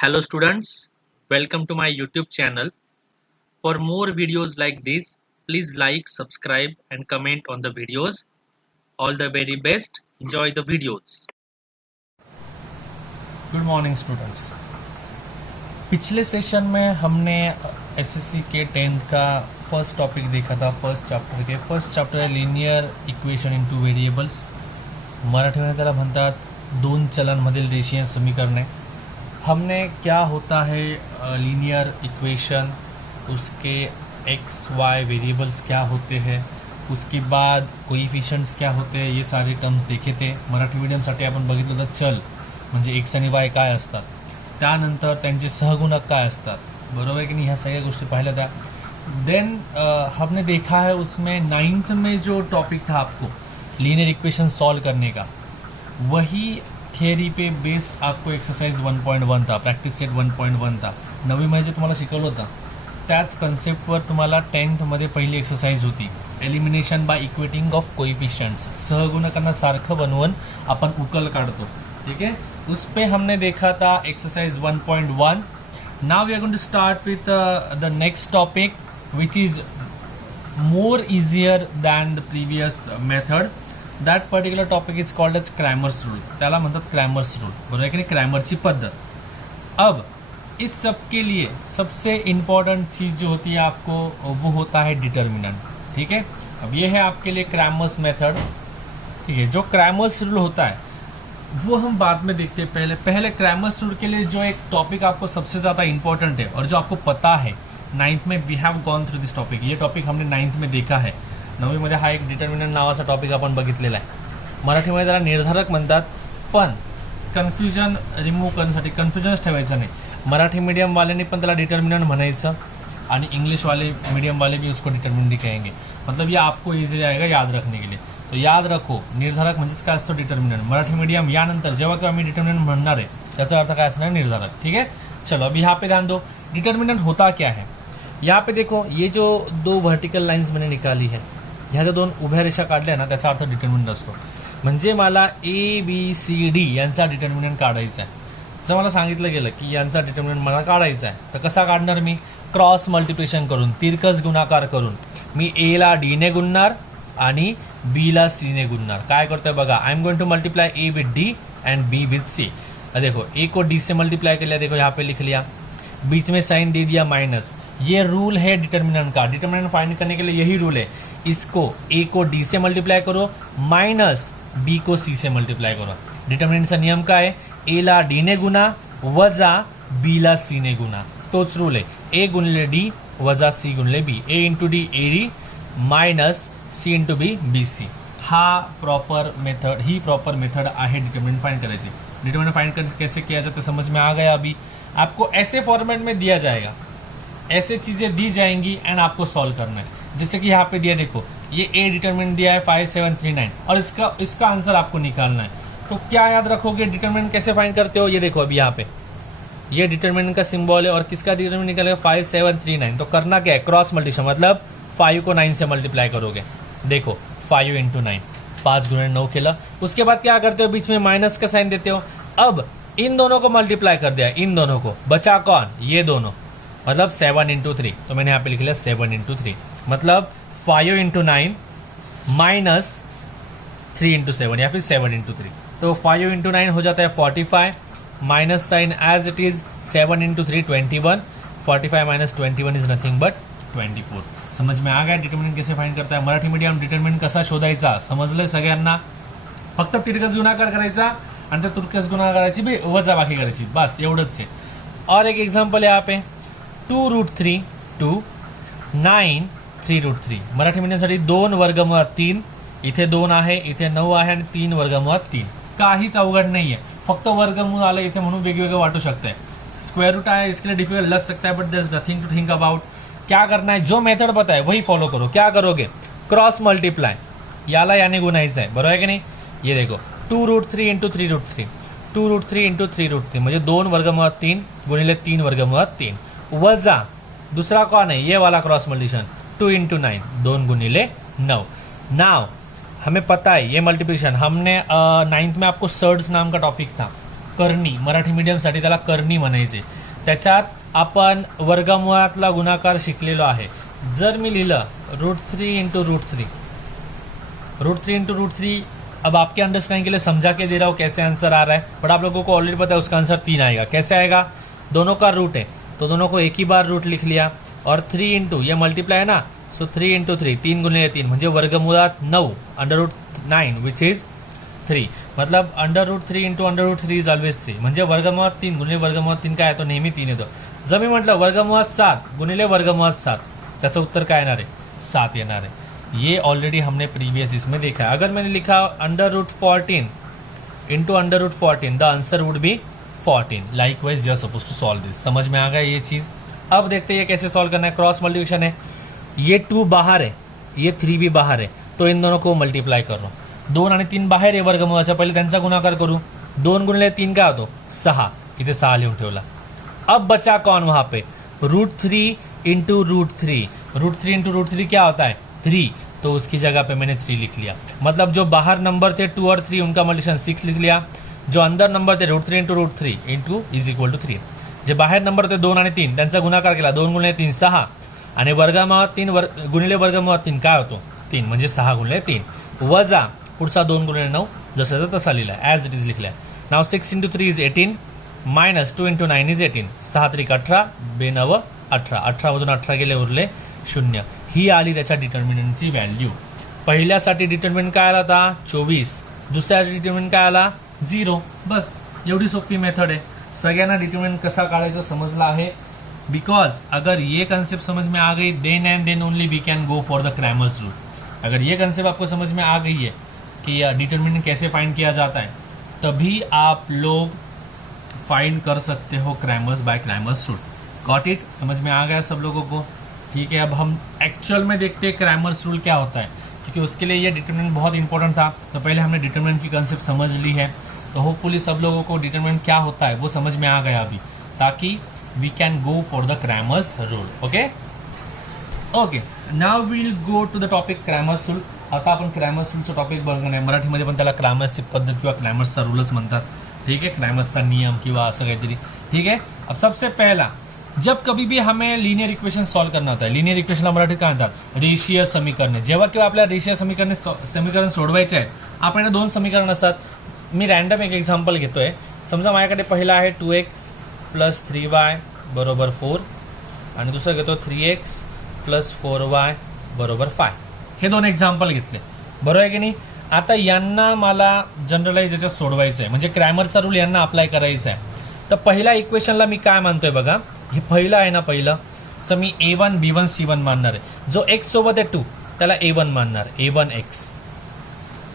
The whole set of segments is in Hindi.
Hello students, welcome to my YouTube channel. For more videos like this, please like, subscribe and comment on the videos. All the very best. Enjoy the videos. Good morning students. पिछले सेशन में हमने एसएससी के 10th का फर्स्ट टॉपिक देखा था। फर्स्ट चॅप्टर आहे लिनियर इक्वेशन इंटू व्हेरिएबल्स। मराठीमध्ये त्याला म्हणतात दोन चलांमधील रेषीय समीकरणे। हमने क्या होता है लीनियर इक्वेशन, उसके एक्स वाई वेरिएबल्स क्या होते हैं, उसके बाद कोइफिशियंट्स क्या होते हैं, ये सारे टर्म्स देखे थे। मराठी मीडियमसाठी आपण बघितलं होतं चल म्हणजे एक्स आणि वाय काय असतात, त्यानंतर त्यांचे सहगुणक काय असतात, बरोबर की नाही, ह्या सगळ्या गोष्टी पाहिल्या त्या। देन हमने देखा है उसमें 9th में जो टॉपिक था आपको लीनियर इक्वेशन सॉल्व करने का, वही थियरी पे बेस्ड आपको एक्सरसाइज 1.1 था, प्रॅक्टिस सेट 1.1 था। 9वी मध्ये जे तुम्हाला शिकवलं होतं त्याच कन्सेप्टवर तुम्हाला 10th मध्ये पहिली एक्सरसाइज होती, elimination by equating of coefficients. सहगुणकांना सारखं बनवून आपण उकल काढतो, ठीक है। उस पे हमने देखा था exercise 1.1। Now we are going to start with the next topic which is more easier than the previous method. That particular topic is called as Cramer's rule, त्याला म्हणतात क्रॅमर्स रूल, बरोबर आहे की नाही, क्रॅमरची पद्धत। अब इस सब के लिए सबसे इम्पॉर्टेंट चीज़ जो होती है आपको वो होता है डिटर्मिनेंट, ठीक है। अब ये है आपके लिए क्रैमर्स मेथड, ठीक है। जो क्रैमर्स रूल होता है वो हम बाद में देखते हैं। पहले क्रैमर्स रूल के लिए जो एक टॉपिक आपको सबसे ज़्यादा इंपॉर्टेंट है और जो आपको पता है 9th में, we have gone through this topic, ये टॉपिक हमने 9th में देखा है। 9वी मध्ये हा एक डिटर्मिनंट नावाचा टॉपिक आपण बघितलेला आहे। मराठीमध्ये त्याला निर्धारक म्हणतात, पण कन्फ्युजन रिमूव्ह करण्यासाठी कन्फ्युजनच ठेवायचं नाही। मराठी मीडियमवाल्यांनी पण त्याला डिटर्मिनंट म्हणायचं आणि इंग्लिश मीडियम वाले भी उसको डिटर्मिनंट ही कहेंगे। मतलब ये आपको ईजी जाएगा याद रखने के लिए। तो याद रखो, निर्धारक म्हणजेच काय असतो डिटर्मिनंट। मराठी मीडियम यानंतर जेव्हा केव्हा मी डिटर्मिनंट म्हणणार आहे त्याचा अर्थ काय असणार, निर्धारक, ठीक है। चलो अभी यहाँ पे ध्यान दो, डिटर्मिनंट होता क्या है। यहाँ पे देखो, ये जो दो वर्टिकल लाइन्स मैंने निकाली है, ह्या ज्या दोन उभ्या रेषा काढल्या ना, त्याचा अर्थ डिटर्मिनंट असतो। म्हणजे मला ABCD यांचा डिटर्मिनंट काढायचा आहे। जर मला सांगितलं गेलं की यांचा डिटर्मिनंट मला काढायचा आहे, तर कसा काढणार मी, क्रॉस मल्टिप्लिकेशन करून, तिरकस गुणाकार करून। मी A ला D ने गुणणार आणि B ला C ने गुणणार। काय करतोय बघा, I am going to multiply A with D and B with C। देखो A को D से मल्टीप्लाई कर लिया, देखो यहाँ पे लिख लिया, बीच में साइन दे दिया माइनस। ये रूल है डिटर्मिनेंट का, डिटर्मिनेंट फाइंड करने के लिए यही रूल है। इसको A को D से मल्टीप्लाई करो, माइनस B को C से मल्टीप्लाई करो। डिटर्मिनेंटचा नियम काय आहे, A ला D ने गुणा वजा B ला C ने गुणा, तोच रूल आहे। A गुणिले D वजा C गुणिले B, A into D AD minus C into B BC। हा प्रॉपर मेथड, ही प्रॉपर मेथड आहे डिटर्मिनेंट फाइंड करायची। डिटर्मिनेंट फाइंड कैसे किया जाता है समझ में आ गया। अभी आपको ऐसे फॉर्मेट में दिया जाएगा, ऐसे चीज़ें दी जाएंगी एंड आपको सॉल्व करना है। जैसे कि यहाँ पे दिया, देखो ये A डिटर्मिनेंट दिया है 5739 और इसका आंसर आपको निकालना है। तो क्या याद रखोगे, डिटर्मिनेंट कैसे फाइंड करते हो, ये देखो अभी यहाँ पे ये डिटर्मिनेंट का सिंबल है और किसका डिटर्मिनेंट निकलेगा 5739। तो करना क्या है, क्रॉस मल्टीप्लिकेशन, मतलब 5 को 9 से मल्टीप्लाई करोगे। देखो 5 इंटू 9, 5 गुणे 9 केलं। उसके बाद क्या करते हो, बीच में माइनस का साइन देते हो। अब इन दोनों को मल्टीप्लाई कर दिया, इन दोनों को, बचा कौन, ये दोनों, मतलब 7 इंटू 3। तो मैंने यहाँ पे लिख लिया 7 इंटू 3, मतलब 5 इंटू 9 माइनस 3 इंटू 7 या फिर 7 इंटू 3। तो 5 इंटू 9 हो जाता है 45, minus sign as it is, 7 into 3 21, 45 minus 21 is nothing but 24। समझ में आ गया डिटर्मिनेंट कैसे फाइंड करता है। मराठी मीडियम डिटर्मिनेंट कसा शोधायचा समजलंय सगळ्यांना। फक्त तिरकस गुणाकार करायचा आणि त्या तिरकस गुणाकाराची बी वजाबाकी करायची, बस एवढंच आहे। और एक एग्जांपल यहाँ पे 2√3 2 9 3√3। मराठी मीडियमसाठी 2 वर्गमुळात 3, इथे 2 आहे, इथे 9 आहे आणि 3 वर्गमुळात 3। काहीच अवघड नाही आहे, फक्त वर्गमूळ आलं इथे म्हणून वेगवेगळं वाटू शकतंय। स्क्वायर रूट है, इसके लिए डिफिकल्ट लग सकता है, but there is nothing to think about. क्या करना है, जो मेथड पता है वही फॉलो करो। क्या करोगे, क्रॉस मल्टीप्लाई, याला याने गुणायचं आहे, बरोबर आहे की नाही। ये देखो 2√3 इंटू 3√3, 2√3 इंटू 3√3 म्हणजे 2 वर्गमुळात 3 गुणिले 3 वर्गमुळात 3 वजा दूसरा कौन है, ये वाला क्रॉस मल्टीप्लिकेशन 2 इंटू 9, 2 गुणिले 9। नाउ हमें पता है ये मल्टीप्लिकेशन, हमने 9th में आपको सर्ड्स नाम का टॉपिक था, करणी, मराठी मीडियमसाठी त्याला करणी म्हणायचे. त्याच्यात आपण वर्गमुळातला गुणाकार शिकलेलो आहे. जर मी लिहिलं √3 इंटू √3, √3 इंटू √3, अब आपके अंडरस्टैंडिंग के लिए समझा के दे रहा हूँ कैसे आंसर आ रहा है, बट आप लोगों को ऑलरेडी पता है उसका आंसर 3 आएगा. कैसे आएगा? दोनों का रूट है तो दोनों को एक ही बार रूट लिख लिया, और 3 इंटू ये मल्टीप्लाई है ना, सो 3 इंटू 3, 3 गुणिले 3 म्हणजे वर्गमुळात 9 √9 विच इज 3. मतलब √3 इंटू √3 इज ऑलवेज 3. म्हणजे वर्गमुळात 3 गुणिले वर्गमुळात 3 काय येतो? नेहमी 3 येतो. जर मी म्हटलं वर्गमुळात 7 गुणिले वर्गमुळात 7, त्याचं उत्तर काय येणार आहे? 7 येणार आहे. ये ऑलरेडी हमने प्रीवियस इसमें देखा है. अगर मैंने लिखा √14 into √14, the answer would be 14. Likewise you are suppose to solve this. समझ में आ गया ये चीज़? अब देखते हैं ये कैसे सॉल्व करना है. क्रॉस मल्टीप्लिकेशन है, ये 2 बाहर है, ये 3 भी बाहर है, तो इन दोनों को मल्टीप्लाई कर लो. 2 आणि 3 बाहेर आहे वर्गमुळाच्या, पहिले त्यांचा गुणाकार करू. 2 गुणिले 3 काय होतो? 6. इथे 6 लिहून ठेवला. अब बचा कौन वहाँ पे? √3 इंटू √3. √3 इंटू √3 क्या होता है? 3. तो उसकी जगह पे मैंने 3 लिख लिया. मतलब जो बाहर नंबर थे 2 और 3 उनका मल्टीप्लिकेशन 6 लिख लिया. जो अंदर नंबर थे √3 into √3 into is equal to 3. जे बाहेर नंबर होते 2 आणि 3 त्यांचा गुणाकार केला. 2 गुणिले 3 6, आणि वर्गमुळात 3 गुणिले वर्गमुळात 3 काय होतो? 3. म्हणजे 6 गुणिले 3 वजा पुढचा 2 गुणिले 9 जसं तसा लिहिला ॲज इट इज लिखलाय. Now 6 into 3 is 18 minus 2 into 9 is 18. 6 त्रिक 18, 2 9 18. 18 मधून 18 गेले उरले 0. ही आली त्याच्या डिटर्मिनंटची व्हॅल्यू. पहिल्यासाठी डिटर्मिनंट काय आला होता? 24. दुसऱ्यासाठी डिटर्मिनंट काय आला? 0. बस एवढी सोपी मेथड आहे. सगळ्यांना डिटर्मिनंट कसा काढायचं समजला आहे. बिकॉज अगर ये कंसेप्ट समझ में आ गई then and then only we can go for the Cramer's rule. अगर ये कंसेप्ट आपको समझ में आ गई है कि डिटर्मिनेंट कैसे फाइंड किया जाता है, तभी आप लोग फाइंड कर सकते हो Cramer's by Cramer's rule. Got it? समझ में आ गया सब लोगों को? ठीक है. अब हम एक्चुअल में देखते हैं क्रैमर्स रूल क्या होता है, क्योंकि उसके लिए ये डिटर्मिनेंट बहुत इंपॉर्टेंट था. तो पहले हमने डिटर्मिनेंट की कंसेप्ट समझ ली है, तो होपफुली सब लोगों को डिटर्मिनेंट क्या होता है वो समझ में आ गया अभी, ताकि we can go for the Cramer's rule. Okay okay. Now will go to the topic Cramer's rule. आता आपण क्रॅमर्स रूलचं टॉपिक बघणार आहे. मराठीमध्ये पण त्याला क्रॅमर्सची पद्धत किंवा क्रॅमर्सचा रूलच म्हणतात. ठीक है, क्रैमर्सचा नियम किंवा असं काहीतरी. ठीक है. अब सबसे पहला, जब कभी भी हमें लिनियर इक्वेशन सॉल्व करना होता है, लिनियर इक्वेशनला मराठीत काय म्हणतात? रेषीय समीकरणे. जेव्हा किंवा आपल्याला रेषीय समीकरण सोडवायचे आहेत, आपल्याला 2 समीकरण असतात. मी रॅन्डम एक एक्झाम्पल घेतोय. समजा माझ्याकडे पहिला आहे 2x + 3y = 4, आणि दुसरं घेतो 3x + 4y = 5. हे 2 एक्झाम्पल घेतले, बरोबर आहे की नाही? आता यांना मला जनरलाइज याच्यात सोडवायचं आहे, म्हणजे क्रॅमरचा रूल यांना अप्लाय करायचा आहे. तर पहिल्या इक्वेशनला मी काय मानतोय बघा, हे पहिलं आहे ना, पहिलं सर मी a1 b1 c1 मानणार आहे. जो x सोबत आहे 2 त्याला a1 मानणार, a1x.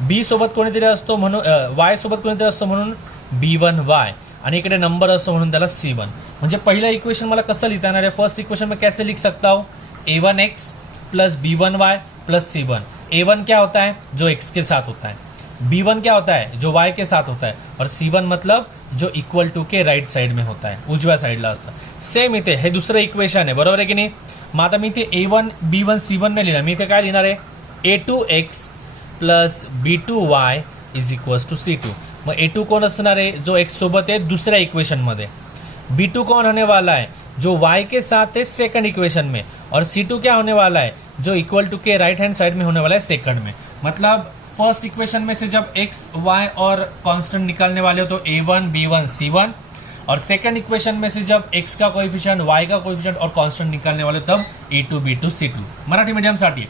b सोबत कोणीतरी असतो म्हणून y सोबत कोणीतरी असतो म्हणून b1y, आणि इकडे नंबर असतो म्हणून त्याला c1. म्हणजे पहिलं इक्वेशन मला कसं लिहिता येणार आहे? फर्स्ट इक्वेशन में कैसे लिख सकता हूँ? a1x + b1y + c1. a1 क्या होता है? जो x के साथ होता है. b1 क्या होता है? जो y के साथ होता है. और c1 मतलब जो इक्वल टू के राईट साईड में होता है, उजव्या साईडला असतं. सेम इथे हे दुसरं इक्वेशन आहे, बरोबर आहे की नाही? मग आता मी इथे a1 b1 c1 नाही लिहिणार, मी इथे काय लिहिणार आहे? a2x + b2y = c2. मग a2 कौन असणार आहे? जो x सोबत आहे दुसऱ्या इक्वेशनमध्ये. b2 कौन होने वाला है? जो y के साथ है सेकंड इक्वेशन में. और c2 क्या होने वाला है? जो इक्वल टू के राइट हैंड साइड में होने वाला है सेकंड में. मतलब फर्स्ट इक्वेशन में से जब x y और कांस्टेंट निकालने वाले हो तो a1 b1 c1, और सेकंड इक्वेशन में से जब x का कोएफिशिएंट y का कोएफिशिएंट और कांस्टेंट निकालने वाले तब a2 b2 c2. मराठी मीडियमसाठी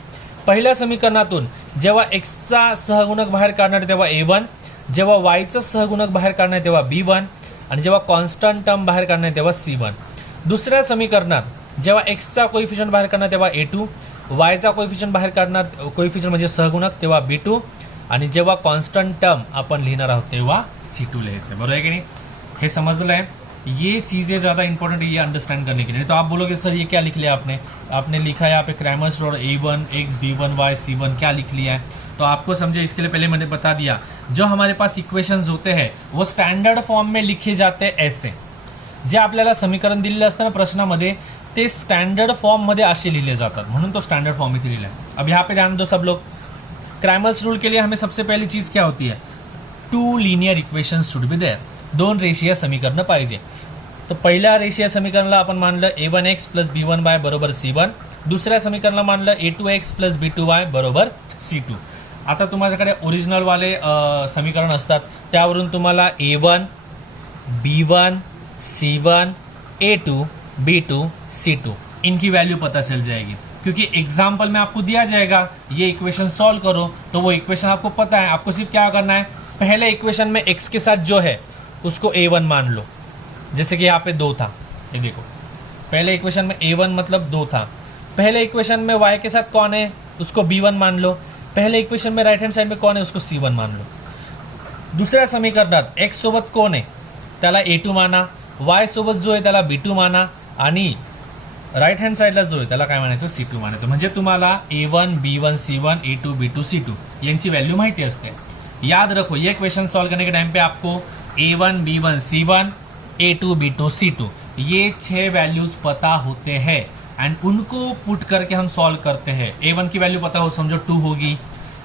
पहिल्या समीकरणातून जेव्हा x चा सहगुणक बाहेर काढणार तेव्हा a1, जेव्हा y चा सहगुणक बाहेर काढणार तेव्हा b1, आणि जेव्हा कॉन्स्टंट टर्म बाहेर काढणार तेव्हा c1. दुसऱ्या समीकरणात जेव्हा x चा कोएफिशिएंट बाहेर काढणार तेव्हा a2, y चा कोएफिशिएंट बाहेर काढणार, कोएफिशिएंट म्हणजे सहगुणक, तेव्हा b2, आणि जेव्हा कॉन्स्टंट टर्म आपण लिहिणार आहोत तेव्हा c2 लिहायचं आहे, बरोबर आहे की नाही? हे समजलं है? ये चीज़ें ज़्यादा इंपॉर्टेंट है ये अंडरस्टैंड करने के लिए. तो आप बोलोगे सर ये क्या लिख लिया आपने? आपने लिखा है यहाँ पे Cramer's rule a1x b1y c1 क्या लिख लिया है? तो आपको समझे, इसके लिए पहले मैंने बता दिया, जो हमारे पास इक्वेशंस होते हैं वो स्टैंडर्ड फॉर्म में लिखे जाते हैं ऐसे. जे आपल्याला समीकरण दिलेलं असतं ना प्रश्नामध्ये, ते स्टैंडर्ड फॉर्म मध्ये असे लिहिले जातात, म्हणून तो स्टैंडर्ड फॉर्म इथे लिहिला है. अब यहाँ पे ध्यान दो सब लोग. क्रैमर्स रूल के लिए हमें सबसे पहली चीज़ क्या होती है? 2 linear equations should be there. दोन रेषीय समीकरण पाहिजे. तर पहिल्या रेषीय समीकरणाला आपण मानलं a1x प्लस b1y बरोबर c1. दुसऱ्या समीकरणाला मानलं a2x प्लस b2y बरोबर c2. आता तुमच्याकडे ओरिजिनलवाले समीकरण असतात, त्यावरून तुम्हाला a1 b1 c1 a2 b2 c2 इनकी वैल्यू पता चल जाएगी, क्योंकि एग्जाम्पल में आपको दिया जाएगा ये इक्वेशन सॉल्व करो, तो वो इक्वेशन आपको पता है. आपको सिर्फ क्या करना है, पहले इक्वेशन में x के साथ जो है उसको a1 मान लो, जैसे कि यहाँ पे 2 था, ये देखो पहले इक्वेशन में a1 मतलब 2 था. पहले इक्वेशन में y के साथ कौन है उसको b1 मान लो. पहले इक्वेशन में राइट हैंड साइड में कौन है उसको c1 मान लो. दुसऱ्या समीकरणात x सोबत कोण आहे त्याला a2 माना, y सोबत जो आहे त्याला b2 माना, आणि राइट हँड साइडला जो आहे त्याला काय म्हणायचं c2 मानायचं. म्हणजे तुम्हाला a1 b1 c1 a2 b2 c2 यांची वैल्यू माहिती असते. याद रखो ये क्वेश्चन सॉल्व करने के टाइम पे आपको a1 b1 c1 a2 b2 c2 ये 6 वैल्यूज पता होते हैं एंड उनको पुट करके हम सॉल्व करते हैं. a1 की वैल्यू पता हो, समझो 2 होगी,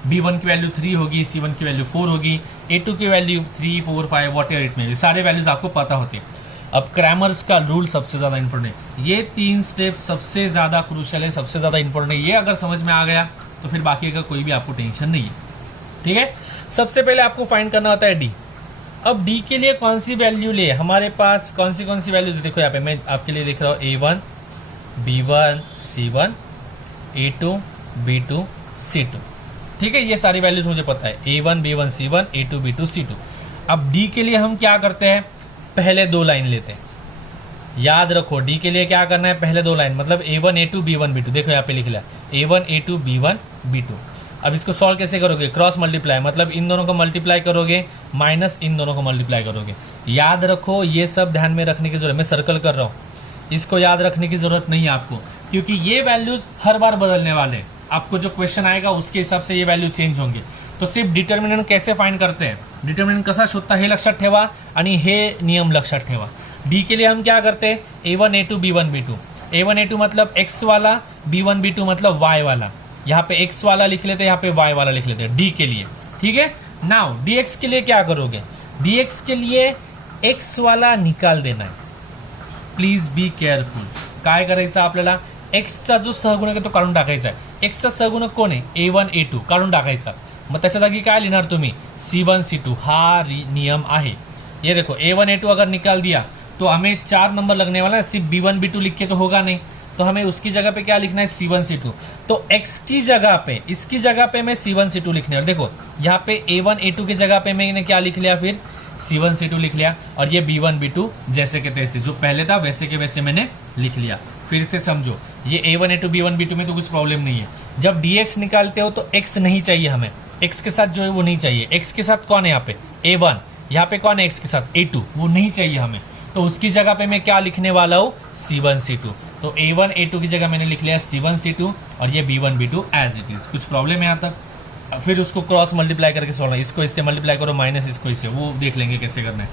b1 की वैल्यू 3 होगी, c1 की वैल्यू 4 होगी, a2 की वैल्यू 3 4 5 वॉट एवर इट में, सारे वैल्यूज आपको पता होते हैं. अब क्रैमर्स का रूल सबसे ज़्यादा इंपॉर्टेंट है. ये 3 स्टेप सबसे ज़्यादा क्रूशियल है, सबसे ज़्यादा इंपॉर्टेंट है. ये अगर समझ में आ गया तो फिर बाकी का कोई भी आपको टेंशन नहीं है. ठीक है, सबसे पहले आपको फाइंड करना होता है डी. अब डी के लिए कौन सी वैल्यू ले, हमारे पास कौन सी वैल्यूज, देखो यहाँ पे मैं आपके लिए लिख रहा हूँ a1 b1 c1 a2 b2 c2. ठीक है, ये सारी वैल्यूज मुझे पता है, a1 b1 c1 a2 b2 c2. अब डी के लिए हम क्या करते हैं, पहले 2 लाइन लेते हैं. याद रखो डी के लिए क्या करना है, पहले 2 लाइन, मतलब a1 a2 b1 b2. देखो यहाँ पे लिख लिया a1 a2 b1 b2. अब इसको सॉल्व कैसे करोगे, क्रॉस मल्टीप्लाई, मतलब इन दोनों को मल्टीप्लाई करोगे माइनस इन दोनों को मल्टीप्लाई करोगे. याद रखो ये सब ध्यान में रखने की जरूरत, मैं सर्कल कर रहा हूँ, इसको याद रखने की जरूरत नहीं है आपको, क्योंकि ये वैल्यूज हर बार बदलने वाले हैं. आपको जो क्वेश्चन आएगा उसके हिसाब से ये वैल्यू चेंज होंगे. तो सिर्फ डिटर्मिनंट कैसे फाइंड करते हैं, डिटर्मिनंट कसा शोधता हे लक्षात ठेवा आणि हे नियम लक्षात ठेवा. डी के लिए हम क्या करते हैं, a1 a2 b1 b2. a1 a2 मतलब x वाला, b1 b2 मतलब y वाला. यहाँ पे x वाला लिख लेते हैं, यहाँ पे y वाला लिख लेते हैं डी के लिए. ठीक है, नाउ dx के लिए क्या करोगे, dx के लिए x वाला निकाल देना है. Please be careful. काय करायचं आपल्याला, एक्सचा जो सहगुणक आहे तो काढून टाकायचा आहे. एक्सचा सहगुणक कोण आहे, a1 a2 काढून टाकायचा. मग त्याच्या जागी काय लिहिणार तुम्ही, c1 c2. हा नियम आहे. ये देखो a1 a2 अगर निकाल दिया तो हमें 4 नंबर लगने वाला है, सिर्फ b1 b2 लिख के तो होगा नहीं, तो हमें उसकी जगह पे क्या लिखना है, c1 c2. तो x की जगह पे, इसकी जगह पे मैं c1 c2 लिखने, और देखो यहाँ पे a1 a2 की जगह पे मैंने क्या लिख लिया, फिर c1 c2 लिख लिया, और ये b1 b2 जैसे के तैसे, जो पहले था वैसे के वैसे मैंने लिख लिया. फिर से समझो, ये a1 a2 b1 b2 में तो कुछ प्रॉब्लम नहीं है. जब dx निकालते हो तो x नहीं चाहिए हमें, x के साथ जो है वो नहीं चाहिए. x के साथ कौन है यहाँ पे, a1, यहाँ पे कौन है x के साथ, a2, वो नहीं चाहिए हमें. तो उसकी जगह पे मैं क्या लिखने वाला हूँ, c1 c2. तो a1 a2 की जगह मैंने लिख लिया c1 c2, और ये b1 b2 as it is. कुछ प्रॉब्लम है यहाँ तक. फिर उसको क्रॉस मल्टीप्लाई करके सोल्व, इसको इससे मल्टीप्लाई करो माइनस इसको इससे, वो देख लेंगे कैसे करना है.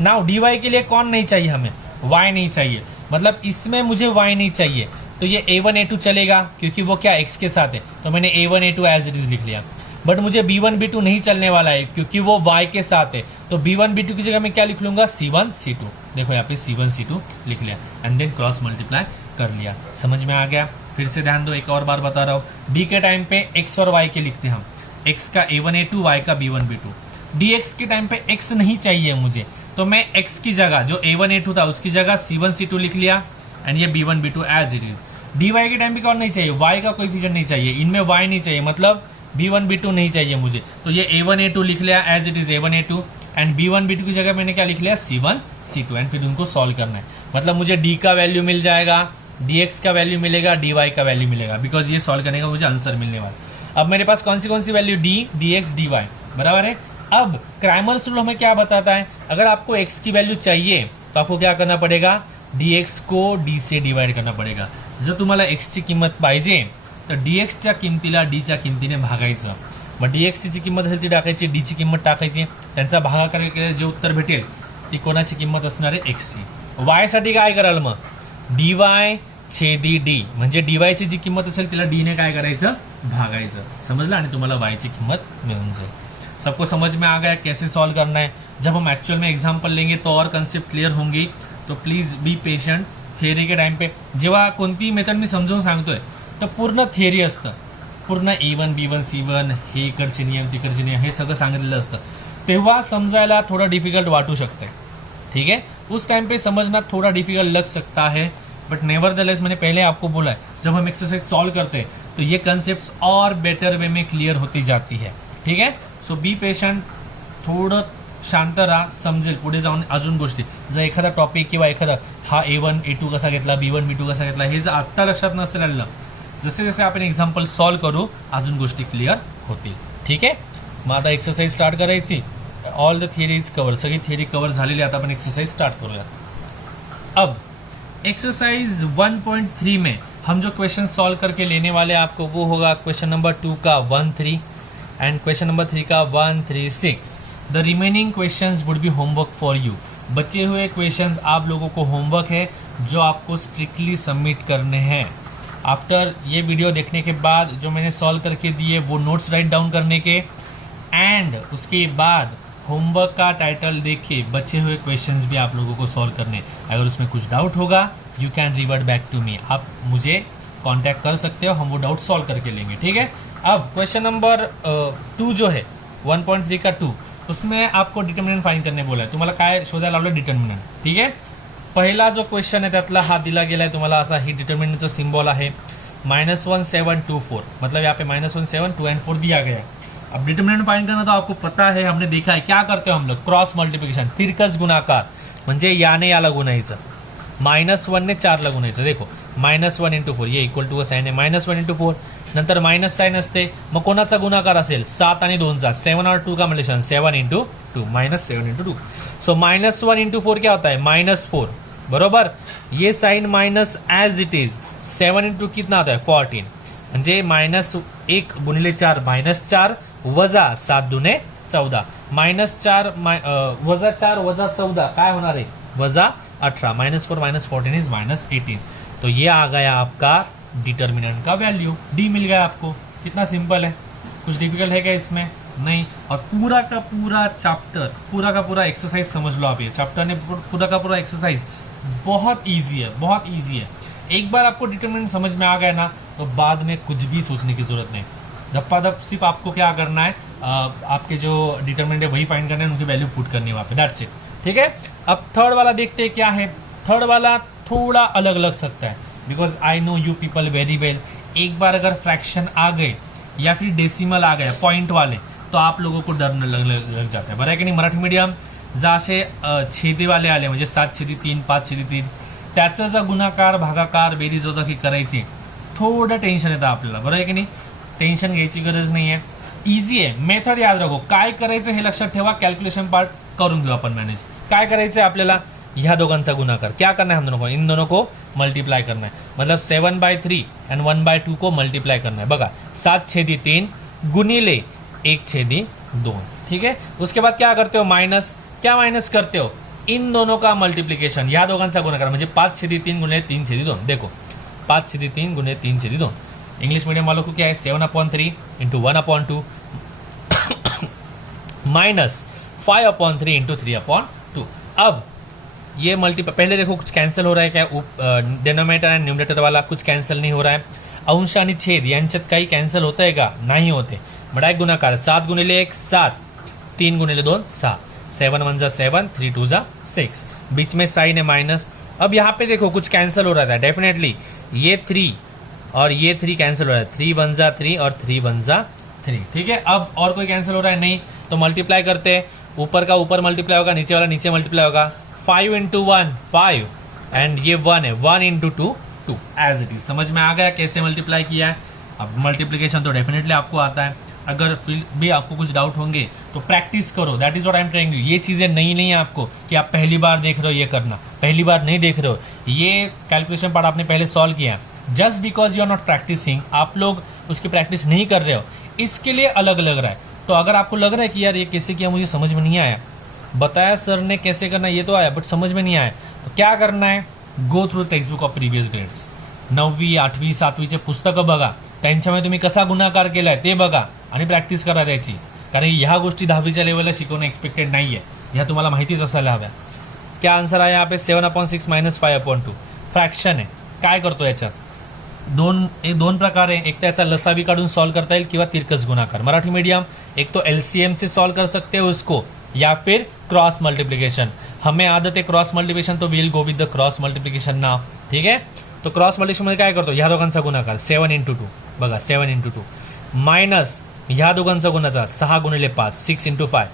नाउ डी वाई के लिए कौन नहीं चाहिए हमें, y नहीं चाहिए, मतलब इसमें मुझे y नहीं चाहिए. तो ये a1 a2 चलेगा क्योंकि वो क्या x के साथ है, तो मैंने a1 a2 as it is लिख लिया. बट मुझे b1 b2 नहीं चलने वाला है क्योंकि वो y के साथ है, तो b1 b2 की जगह मैं क्या लिख लूंगा, c1 c2. देखो यहाँ पे c1 c2 लिख लिया एंड देन क्रॉस मल्टीप्लाई कर लिया. समझ में आ गया. फिर से ध्यान दो, एक और बार बता रहा हूँ. डी के टाइम पे x और y के लिखते हैं हम, x का a1 a2 y का b1 b2. dx के टाइम पे x नहीं चाहिए मुझे, तो मैं x की जगह जो a1 a2 था उसकी जगह c1 c2 लिख लिया एंड ये b1 b2 as it is. dy के टाइम पे कौन नहीं चाहिए, y का कोएफिशिएंट नहीं चाहिए, इनमें y नहीं चाहिए, मतलब b1 b2 नहीं चाहिए मुझे, तो ये a1 a2 लिख लिया as it is a1 a2, and b1 b2 की जगह मैंने क्या लिख लिया, c1 c2. एंड फिर उनको सॉल्व करना है, मतलब मुझे d का वैल्यू मिल जाएगा, dx का वैल्यू मिलेगा, dy का वैल्यू मिलेगा, बिकॉज ये सॉल्व करने का मुझे आंसर मिलने वाला. अब मेरे पास कौन सी वैल्यू, d dx dy, बराबर है. अब क्रैमर्स रूल हमें क्या बताता है, अगर आपको x की वैल्यू चाहिए तो आपको क्या करना पड़ेगा, dx को d से डिवाइड करना पडेगा. जर तुम्हाला x ची किंमत पाहिजे तर dxच्या किमतीला dच्या किमतीने भागायचं. मग dx ची किंमत असेल ती टाकायची, d ची किंमत टाकायची, त्यांचा भागाकार केल्यावर जे उत्तर भेटेल ती कोणाची किंमत असणार आहे, x ची. y साठी काय कराल मग, dy छेदी d, म्हणजे dy ची जी किंमत असेल तिला d ने काय करायचं, भागायचं. समजलं, आणि तुम्हाला y ची किंमत मिळून जाईल. सबको समझ में आ गया कैसे सॉल्व करना है. जब हम एक्चुअल में एग्जाम्पल लेंगे तो और कन्सेप्ट क्लिअर होंगी. तो please be patient. Theory time पे जेव्हा कोणतीही मेथड मी समजावून सांगतोय तर पूर्ण थिअरी असतं, पूर्ण A1 B1 C1 हे इकडचे नियम तिकडचे नियम हे सगळं सांगितलेलं असतं. तेव्हा समजायला थोडं डिफिकल्ट वाटू शकते. ठीक है, उस टाइम पे समझना थोड़ा डिफिकल्ट लग सकता है, बट नेवरदलेस मैंने पहले आपको बोला है जब हम एक्सरसाइज सॉल्व करते हैं तो ये कॉन्सेप्ट्स और बेटर वे में क्लियर होती जाती है. ठीक है, सो बी पेशंट. थोडं शांत राहा, समजेल पुढे जाऊन अजून गोष्टी. जर एखादा टॉपिक किंवा एखादा हा A1 A2 कसा घेतला, B1 B2 कसा घेतला हे जर आत्ता लक्षात नसेल आलं, जसे जसे आपण एक्झाम्पल सॉल्व करू अजून गोष्टी क्लिअर होतील. ठीक आहे, मग आता एक्सरसाइज स्टार्ट करायची. All the theory is cover, सगळी थियरी कवर झालेली. आता आपण एक्सरसाइज स्टार्ट करूया. अब एक्सरसाइज 1.3 में हम जो क्वेश्चन सॉल्व करके लेने वाले हैं आपको वो होगा क्वेश्चन नंबर 2 का 1.3 एंड क्वेश्चन नंबर 3 का 1.36. The remaining questions would be homework for you. बचे हुए क्वेश्चंस आप लोगों को होमवर्क है जो आपको स्ट्रिक्टली सबमिट करने हैं. आफ्टर ये वीडियो देखने के बाद जो मैंने सॉल्व करके दिए वो नोट्स राइट डाउन करने के, एंड उसके बाद होमवर्क का टाइटल देखिए बचे हुए क्वेश्चंस भी आप लोगों को सॉल्व करने. अगर उसमें कुछ डाउट होगा you can revert back to me. आप मुझे कांटेक्ट कर सकते हो, हम वो डाउट सॉल्व करके लेंगे. ठीक है, अब क्वेश्चन नंबर 2 जो है 1.3 का 2, उसमें आपको डिटर्मिनंट फाइंड करने बोला आहे. तुम्हाला काय शोधायला लावलं, डिटर्मिनंट. ठीक आहे, पहिला जो क्वेश्चन आहे त्यातला हा दिला गेला आहे तुम्हाला असा. ही डिटर्मिनंटचा सिम्बॉल आहे -1724, मतलब यहाँ पे -17 2 and 4 दिया गया है. अब डिटर्मिनेंट फाइंड करना तो आपको पता है, हमने देखा है क्या करते हो हम लोग, क्रॉस मल्टिप्लिकेशन, तिरकस गुणाकार. म्हणजे याने याला गुणायचं, -1 ने 4 ला गुणायचं. देखो -1 × 4 ये इक्वल टू साइन आहे, -1 × 4 नंतर मायनस साइन असते. मग कोणाचा गुणाकार असेल 7 आणि 2चा, 7 और 2 का मल्टीप्लिकेशन 7 × 2 -7 × 2. सो -1 × 4 क्या होता है -4, बरोबर. ये sign minus as it is. 7 × कितना आता है 14, म्हणजे -1 × 4 -4 वजा 7 दुने 14, -4 वजा 4 वजा 14 काय होणार आहे -18, -4 -14 इज -18. तो ये आ गया आपका डिटर्मिनेंट का वैल्यू. डी मिल गया आपको. कितना सिंपल है, कुछ डिफिकल्ट है क्या इसमें, नहीं. और पूरा का पूरा चैप्टर, पूरा का पूरा एक्सरसाइज समझ लो आप. ये चैप्टर ने पूरा का पूरा एक्सरसाइज बहुत ईजी है, बहुत ईजी है. एक बार आपको डिटर्मिनेंट समझ में आ गया ना तो बाद में कुछ भी सोचने की जरूरत नहीं. धप्पाधप सिर्फ आपको क्या करना है, आपके जो डिटर्मिनेंट है वही फाइंड करना है, उनकी वैल्यू पुट करनी है वहाँ पे. That's it. ठीक है, अब थर्ड वाला देखते हैं क्या है. थर्ड वाला थोड़ा अलग लग सकता है, because I know you people very well. एक बार अगर फ्रैक्शन आ गए या फिर डेसिमल आ गया पॉइंट वाले तो आप लोगों को डर लग जाता है, बरं आहे की नाही. मराठी मीडियम जा असे छेदेवाले आले म्हणजे 7/3 5/3 त्याचा जर गुणाकार भागाकार बेरीज वजाबाकी करायची थोडं टेन्शन येतं आपल्याला, बरं आहे की नाही. टेन्शन घ्यायची गरज नाही आहे, इझी आहे. मेथड याद रखो. काय करायचं हे लक्षात ठेवा. कॅल्क्युलेशन पार्ट करून घेऊ आपण मॅनेज. काय करायचं आहे आपल्याला, ह्या दोघांचा गुणाकार क्या करना है हम दोनों को, इन दोनों को मल्टीप्लाई करना है. मतलब 7/3 एंड 1/2 को मल्टीप्लाई करना है. बघा 7/3 गुणिले 1/2. ठीक है, उसके बाद क्या करते हो, माइनस. क्या माइनस करते हो, इन दोनों का मल्टीप्लिकेशन, या दोघांचा गुणाकार म्हणजे 5/3 गुणिले 3/2. देखो 5/3 गुणिले 3/2. इंग्लिश मीडियम वालों को क्या है 7/3 × 1/2 माइनस 5/3 × 3/2. अब ये पहले देखो कुछ कैंसिल हो रहा है क्या, डिनोमिनेटर एंड न्यूमरेटर वाला कुछ कैंसिल नहीं हो रहा है. अंश आणि छेद यांच्यात काही कैंसिल होतं आहे का, नाही होते. बड़ा एक गुणाकार 7 × 1 7, 3 × 2 6, 7 1 7, 3 2 6, बीच में साइन है माइनस. अब यहाँ पे देखो कुछ कैंसिल हो रहा था डेफिनेटली, ये 3 और ये 3 कैंसिल हो रहा है, 3 1 3 और 3 1 3. ठीक है, अब और कोई कैंसिल हो रहा है नहीं, तो मल्टीप्लाई करते हैं. ऊपर का ऊपर मल्टीप्लाई होगा, नीचे वाला नीचे मल्टीप्लाई होगा. 5 × 1 5 एंड ये 1 है, 1 × 2 2 एज इट इज. समझ में आ गया कैसे मल्टीप्लाई किया है. अब मल्टीप्लिकेशन तो डेफिनेटली आपको आता है. अगर फिर भी आपको कुछ डाउट होंगे तो प्रैक्टिस करो. That is what I am trying to. ये चीज़ें नई नहीं है आपको कि आप पहली बार देख रहे हो ये करना, पहली बार नहीं देख रहे हो. ये कैलकुलेशन पार्ट आपने पहले सॉल्व किया. Just because you are not practising, आप लोग उसकी प्रैक्टिस नहीं कर रहे हो, इसके लिए अलग लग रहा है. तो अगर आपको लग रहा है कि यार ये कैसे किया मुझे समझ में नहीं आया, बताया सर ने कैसे करना ये तो आया बट समझ में नहीं आया, तो क्या करना है, go through text book of previous grades. 9वी 8वी 7वीचे पुस्तकं बघा, त्यांच्यामध्ये तुम्ही कसा गुणाकार केलाय ते बघा आणि प्रॅक्टिस करा त्याची. कारण ह्या गोष्टी 10वीच्या लेवलला शिकवणं एक्सपेक्टेड नाही आहे, ह्या तुम्हाला माहितीच असायला हव्या. क्या आन्सर आहे यहाँ पे 7/6 - 5/2. फ्रॅक्शन आहे. काय करतो याच्यात दोन प्रकार आहे, एक तर याचा लसावी काढून सॉल्व करता येईल किंवा तिरकस गुणाकार. मराठी मीडियम एक तो LCM से सॉल्व कर सकते हो उसको या फिर क्रॉस मल्टीप्लिकेशन. हमें आदत है क्रॉस मल्टीप्लिकेशन, तो will go with the cross multiplication now. ठीक आहे, तो क्रॉस मल्टीप्लिकेशन मध्ये काय करतो, ह्या दोघांचा गुणाकार 7 × 2 बघा 7 × 2 मायनस ह्या दोघांचा गुणाकार 6 × 5 6 × 5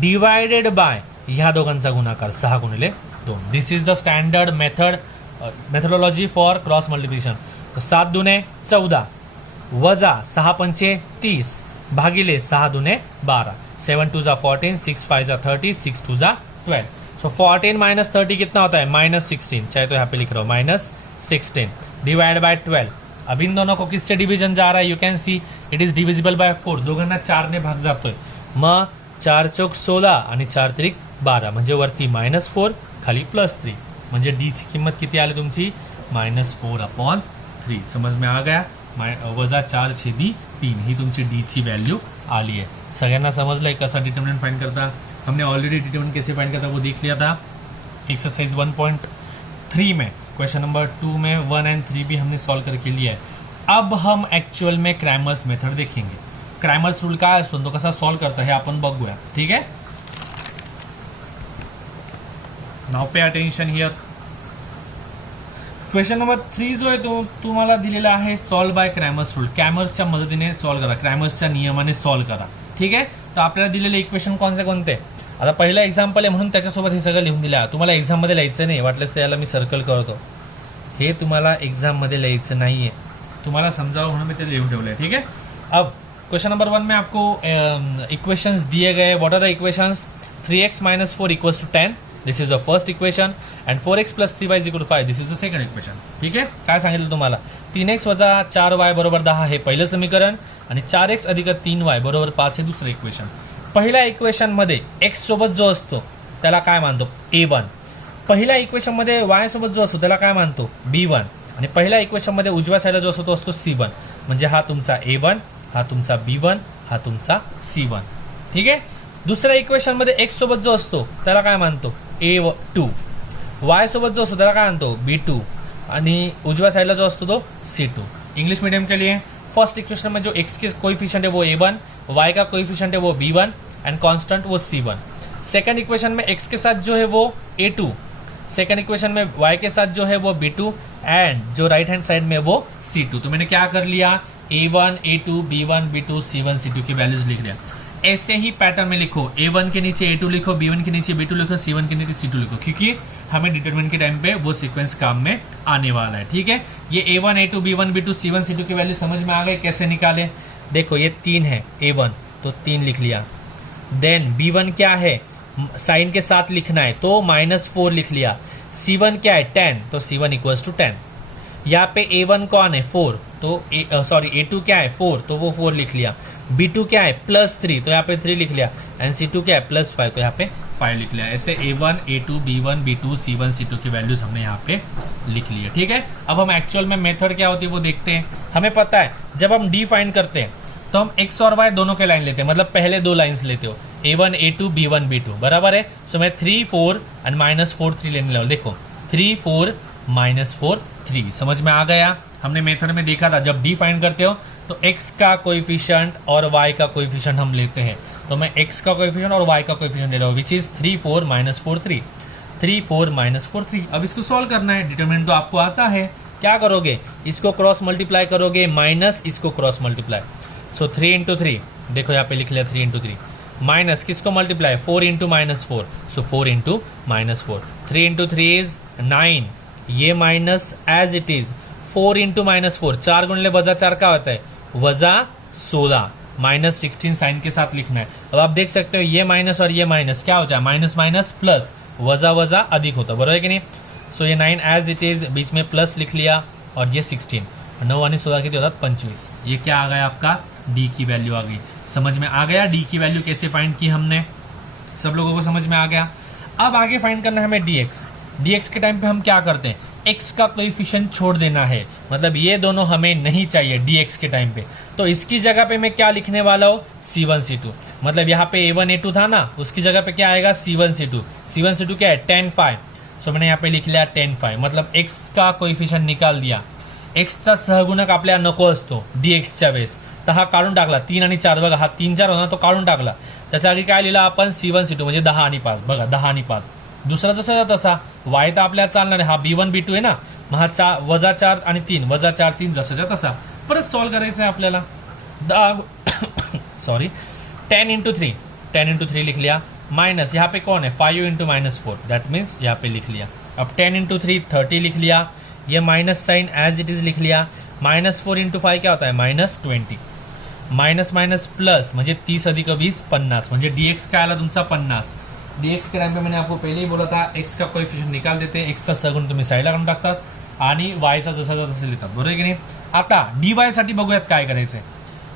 डिवायडेड बाय ह्या दोघांचा गुणाकार 6 × 2. This is the standard methodology for cross multiplication. 7 दूने 14 वजा 6 पंचे 30 भागिले 6 दूने 12 7 2 जा 14 6 5 जा 30 6 2 जा 12. सो 14 - 30 कितना होता है -16, चाहे तो यहाँ पे लिख रहा हूँ -16 डिवाइड बाय 12. अब इन दोनों को किससे डिवीजन जा रहा है, you can see it is divisible by 4. दोघांना 4 ने भाग जातोय. मग 4 चौक 16 आणि 4 त्रिक 12 म्हणजे वरती -4 खाली +3 म्हणजे डी ची किंमत किती आली तुमची -4/3. समझ में आ गया. वजा 4/3 ही तुमची डी ची व्हॅल्यू आली आहे. सगळ्यांना समजलंय कसा डिटर्मिनंट फाइंड करता. हमने ऑलरेडी डिटर्मिनंट कैसे फाइंड करता वो देख लिया था एक्सरसाइज 1.3 में. क्वेश्चन नंबर 2 में 1 और 3 भी हमने सॉल्व करके लिया है. अब हम ॲक्च्युअल में क्रॅमर्स मेथड देखेंगे. क्रॅमर्स रूल काय असतो तो कसा सॉल्व करता हे आपण बघूया. ठीक आहे, now pay attention here. Question number 3 जो आहे तो तुम्हाला दिलेला आहे सॉल्व बाय क्रॅमर्स रूल. क्रॅमर्सच्या मदतीने सॉल्व करा, क्रॅमर्सच्या नियमाने सॉल्व करा. ठीक आहे, तर आपल्याला दिलेले इक्वेशन कोणते. आता पहिला एक्झाम्पल आहे म्हणून त्याच्यासोबत हे सगळं लिहून दिलं. तुम्हाला एक्झाममध्ये लिहायचं नाही, वाटलंच तर याला मी सर्कल करतो. हे तुम्हाला एक्झाममध्ये लिहायचं नाही आहे, तुम्हाला समजावं म्हणून मी ते लिहून ठेवलं आहे. ठीक है, अब क्वेश्चन नंबर 1 में आपको इक्वेशंस दिए गए. What are the equations. 3x - 4 = 10. This is the first equation and 4x + 3y = 5. This is the second equation. ठीक आहे, काय सांगितलं तुम्हाला 3x - 4y = 10 हे पहिलं समीकरण आणि 4x + 3y = 5 हे दुसरं इक्वेशन. पहिल्या इक्वेशनमध्ये x सोबत जो असतो त्याला काय मानतो a1. पहिल्या इक्वेशनमध्ये y सोबत जो असतो त्याला काय मानतो b1 आणि पहिल्या इक्वेशनमध्ये उजव्या साईडला जो असतो तो असतो c1. म्हणजे हा तुमचा a1, हा तुमचा b1, हा तुमचा c1. ठीक आहे, दुसऱ्या इक्वेशनमध्ये x सोबत जो असतो त्याला काय मानतो a2. y सोबत जो असतो त्याला काय मानतो b2 आणि उजव्या साईडला जो असतो तो c2. इंग्लिश मीडियम के लिए फर्स्ट इक्वेशन में जो x के कोएफिशिएंट है वो a1, y का कोएफिशिएंट है वो b1 एंड कांस्टेंट वो c1. सेकंड इक्वेशन में x के साथ जो है वो a2, सेकंड इक्वेशन में y के साथ जो है वो b2 एंड जो राइट हैंड साइड में वो c2. तो मैंने क्या कर लिया a1, a2, b1, b2, c1, c2 की वैल्यूज लिख लिया. ऐसे ही पैटर्न में लिखो, a1 के नीचे a2 लिखो, b1 के नीचे b2 लिखो, c1 के नीचे c2 लिखो, क्योंकि हमें डिटरमिनेंट के टाइम पे वो सीक्वेंस काम में आने वाला है. ठीक है, ये a1, a2, b1, b2, c1, c2 की वैल्यू समझ में आ गई. कैसे निकाले, देखो ये 3 है a1 तो 3 लिख लिया. देन b1 क्या है, साइन के साथ लिखना है तो -4 लिख लिया. c1 क्या है 10 तो c1 = 10. यहाँ पे a1 कौन है 4 तो a2 क्या है 4 तो वो 4 लिख लिया. b2 क्या है +3 तो यहाँ पे 3 लिख लिया एंड c2 क्या है +5 तो यहाँ पे 5 लिख लिया. ऐसे a1, a2, b1, b2, c1, c2 की वैल्यूज हमने यहाँ पे लिख ली है. ठीक है, अब हम एक्चुअल में मेथड क्या होती है वो देखते हैं. हमें पता है जब हम डी फाइंड करते हैं तो हम x और y दोनों के लाइन लेते हैं, मतलब पहले 2 लाइन्स लेते हो a1, a2, b1, b2 बराबर है. सो मैं 3 4 एंड -4 3 लेने लगा. देखो 3 4 -4 3 समझ में आ गया. हमने मेथड में देखा था जब डी फाइंड करते हो तो x का कोएफिशिएंट और y का कोएफिशिएंट हम लेते हैं. तो मैं x का कोएफिशिएंट और y का कोएफिशिएंट ले रहा हूँ विच इज 3 4 -4 3 3 4 -4 3. अब इसको सॉल्व करना है. डिटरमिनेंट तो आपको आता है. क्या करोगे, इसको क्रॉस मल्टीप्लाई करोगे माइनस इसको क्रॉस मल्टीप्लाई. सो 3 × 3 देखो यहाँ पे लिख लिया 3 × 3 माइनस किसको मल्टीप्लाई 4 × -4 सो 4 × -4. 3 × 3 इज 9. ये माइनस एज इट इज 4 × -4 4 गुणले -4 का होता है -16 -16 साइन के साथ लिखना है. अब आप देख सकते हो ये माइनस और ये माइनस क्या हो जाए माइनस माइनस प्लस वजा अधिक होता है बरोबर है कि नहीं. सो ये 9 एज इट इज बीच में प्लस लिख लिया और ये 16 9 आणि 16 किती होतात 25. ये क्या आ गया आपका डी की वैल्यू आ गई. समझ में आ गया डी की वैल्यू कैसे फाइंड की हमने, सब लोगों को समझ में आ गया. अब आगे फाइंड करना है हमें dx. dx के टाइम पे हम क्या करते हैं x का कोएफिशिएंट छोड़ देना है, मतलब ये दोनों हमें नहीं चाहिए dx के टाइम पे। तो इसकी जगह पे मैं क्या लिखने वाला हूँ, c1 c2, मतलब यहाँ पे a1 a2 था ना, उसकी जगह पे क्या आएगा c1 c2। c1 c2 क्या है, tan phi। सो मैंने यहाँ पे लिख लिया tan phi, मतलब x का कोएफिशिएंट निकाल दिया। x चा सहगुणक आपल्याला नको असतो dx च्या वेळेस, तर हा काढून टाकला 3 आणि 4, बघा हा 3 4 होता तो काढून टाकला। त्याच्या आधी काय लिहिला आपण, c1 c2 म्हणजे 10 आणि 5, बघा 10 आणि 5। दुसरा जसा तसा y तर आपल्याला चालणार आहे, हा b1 b2 आहे ना, मग हा -4 आणि 3 -4 3 जसाच्या तसा परत सॉल्व करायचं आहे आपल्याला। सॉरी 10 इंटू 3 लिख लिया, माइनस यहाँ पे कौन है 5 इंटू -4, दैट मीन्स यहाँ पे लिख लिया। अब 10 इंटू 3 30 लिख लिया, ये minus sign as it is लिख लिया। -4 इंटू 5 क्या होता है, -20, माइनस माइनस प्लस म्हणजे 30 अधिक 20 50, म्हणजे dx काय आला तुमचा 50। dx के टाइम पे मैंने आपको पहले ही बोला था x का कोएफिशिएंट निकाल देते हैं, x चा सहगुण तुम्ही साईडला काढून टाकतात आणि y चा जसा तसा लिहितात, बरोबर आहे की नाही। आता dy साठी बघूयात काय करायचं है।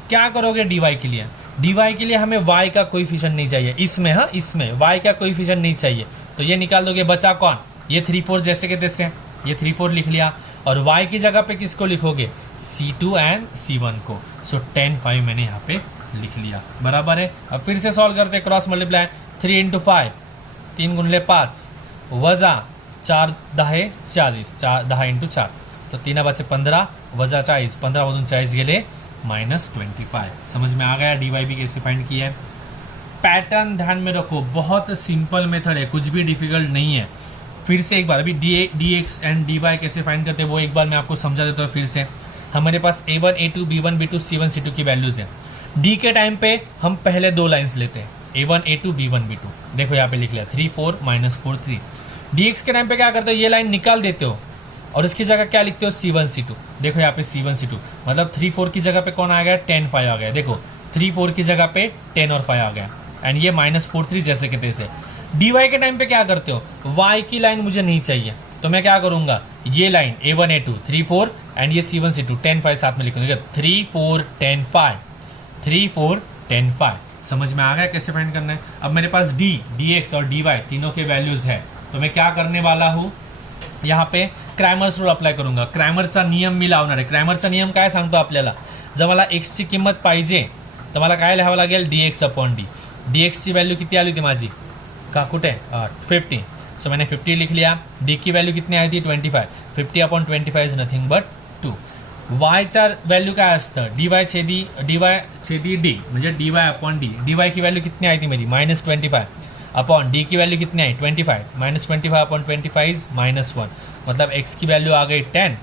क्या करोगे dy के लिए, dy के लिए हमें y का कोएफिशिएंट नहीं चाहिए, इसमें हाँ इसमें y का कोएफिशिएंट नहीं चाहिए, तो ये निकाल दोगे, बचा कौन, ये 3 4 जैसे के तैसे, ये 3 4 लिख लिया, और y की जगह पे किसको लिखोगे, c2 एंड c1 को। सो tan phi मैंने यहाँ पे लिख लिया, बराबर है। अब फिर से सॉल्व करते, क्रॉस मल्टीप्लाई, 3 इंटू 5 3 गुणले 5 वजा 4 10 40, 10 इंटू 4 तो 3 5 15 वजा 40, 15 मधून 40 गेले -25। समझ में आ गया डी वाई भी कैसे फाइंड किया है। पैटर्न ध्यान में रखो, बहुत सिंपल मेथड है, कुछ भी डिफिकल्ट नहीं है। फिर से एक बार, अभी D X and D Y कैसे फाइंड करते हैं वो एक बार मैं आपको समझा देता हूँ फिर से। हमारे पास a1 a2 b1 b2 c1 c2 की वैल्यूज है। डी के टाइम पे हम पहले 2 लाइन्स लेते हैं, a1 a2 b1 b2, देखो यहाँ पे लिख लिया 3 4 -4 3। dx के टाइम पे क्या करते हो, ये लाइन निकाल देते हो और उसकी जगह क्या लिखते हो, c1 c2, देखो यहाँ पे c1 c2, मतलब 3 4 की जगह पे कौन आ गया, tan phi आ गया, देखो 3 4 की जगह पे 10 और 5 आ गया, एंड ये -4 3 जैसे के तैसे। dy के टाइम पे क्या करते हो, y की लाइन मुझे नहीं चाहिए, तो मैं क्या करूंगा, ये लाइन a1 a2 3 4 एंड ये c1 c2 10 5 साथ में लिखूंगा, 3 4 10 5 3 4 10 5। समझ में आ गया कैसे फाइंड करना है। अब मेरे पास dx और dy तीनों के वैल्यूज है, तो मैं क्या करने वाला हूँ, यहाँ पे क्रॅमर्स रूल अप्लाय करूंगा। क्रॅमरचा नियम मी लावणार आहे। क्रॅमरचा नियम काय सांगतो आपल्याला, जर मला x ची किंमत पाहिजे तर मला काय लिहावं लागेल, dx अपॉन d। dx ची वैल्यू किती आली होती माझी, का कुठे 50, सो मैंने 50 लिख लिया। d की वैल्यू कितनी आई थी 25, 50 upon 25 is nothing but 2। y चा वैल्यू काय असतं, dy छेदी d म्हणजे dy अपॉन d। dy की वैल्यू कितनी आई थी मेरी -25 अपॉन d की वैल्यू कितनी आई 25, -25 अपॉन 25 इज -1, मतलब x की वैल्यू आ गई 10